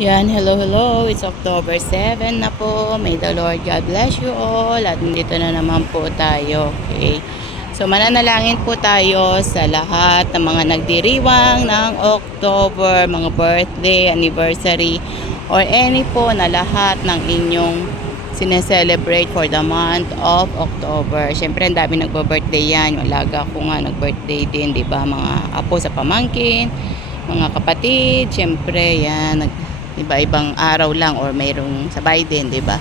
Yan, hello, hello. It's October 7 na po. May the Lord God bless you all. At nandito na naman po tayo. Okay. So, mananalangin po tayo sa lahat ng mga nagdiriwang ng October, mga birthday, anniversary, or any po na lahat ng inyong sineselebrate for the month of October. Siyempre, ang dami nagbo-birthday yan. Yung alaga ko nga nag-birthday din, di ba? Mga apo sa pamangkin, mga kapatid, siyempre, yan, iba-ibang araw lang or mayroong sabay din, 'di ba?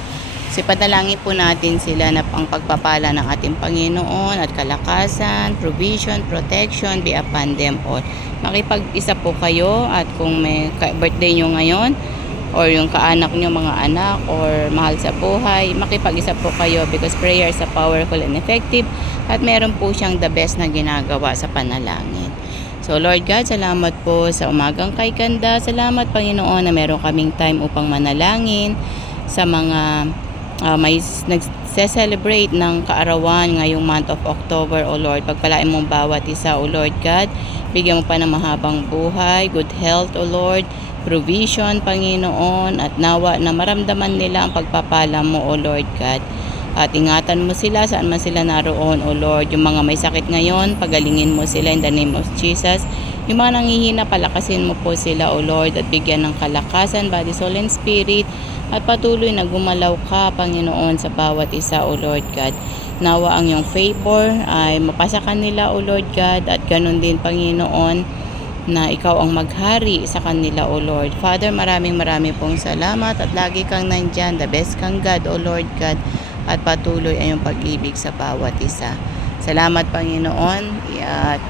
So ipanalangin po natin sila na ang pagpapala ng ating Panginoon at kalakasan, provision, protection be upon them all. Makipag-isa po kayo at kung may birthday nyo ngayon or yung kaanak nyo, mga anak or mahal sa buhay, makipag-isa po kayo because prayers are powerful and effective at meron po siyang the best na ginagawa sa panalangin. So Lord God, salamat po sa umagang kay Kanda. Salamat Panginoon na meron kaming time upang manalangin sa mga may nagse-celebrate ng kaarawan ngayong month of October, O Lord. Pagpalain mong bawat isa, O Lord God. Bigyan mo pa ng mahabang buhay, good health, O Lord. Provision, Panginoon, at nawa na maramdaman nila ang pagpapala mo, O Lord God. At ingatan mo sila saan man sila naroon, O Lord. Yung mga may sakit ngayon, pagalingin mo sila in the name of Jesus. Yung mga nanghihina, palakasin mo po sila, O Lord, at bigyan ng kalakasan, body, soul, and spirit. At patuloy na gumalaw ka, Panginoon, sa bawat isa, O Lord God. Nawa ang iyong favor ay mapasa kanila, O Lord God, at ganun din, Panginoon, na ikaw ang maghari sa kanila, O Lord. Father, maraming pong salamat at lagi kang nandyan, the best kang God, O Lord God, at patuloy ang iyong pag-ibig sa bawat isa. Salamat, Panginoon, at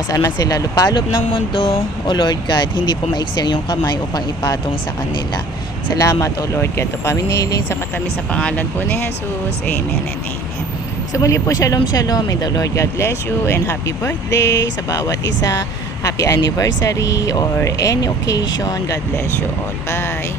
saan man sila lupalop ng mundo, O Lord God, hindi po maiksi ang iyong kamay upang ipatong sa kanila. Salamat, O Lord God. Ito paminiling sa matamis sa pangalan po ni Jesus. Amen and amen. So muli po, shalom, shalom. May the Lord God bless you and happy birthday sa bawat isa. Happy anniversary or any occasion. God bless you all. Bye.